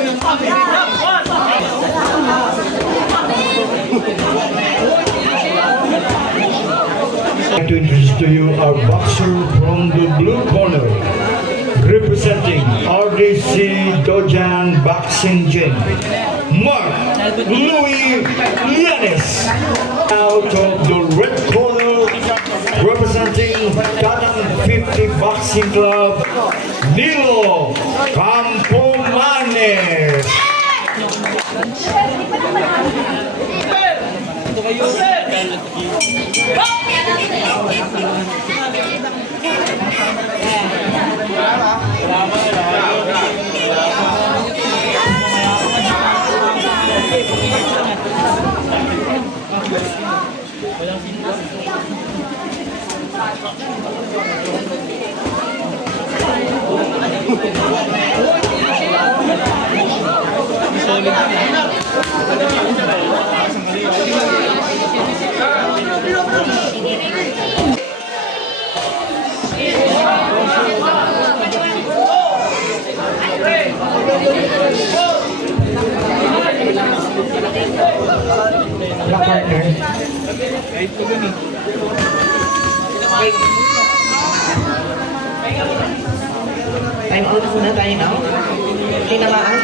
I'd like to introduce to you our boxer from the blue corner, representing RDC Dojang Boxing Gym, Mark Louis Llanes. Out of the red corner, representing Tanang 50 Boxing Club, Nilo Campomanes. Time out muna, time out. Tinamaan.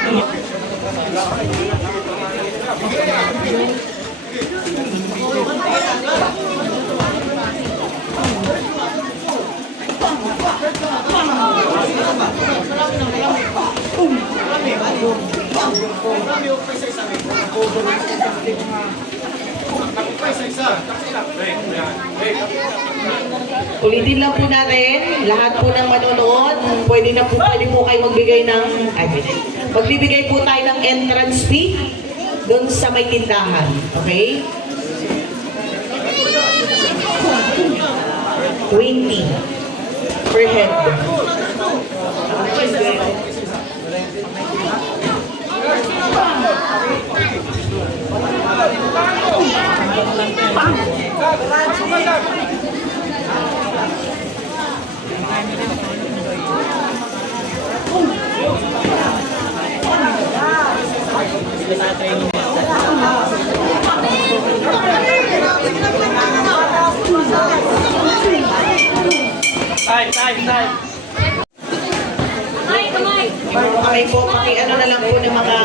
Ulitin lang po natin, lahat po ng manonood, pwede po kayo magbibigay po tayo ng entrance fee doon sa may tindahan, okay? 20 per head. Okay po, ano na lang po ng mga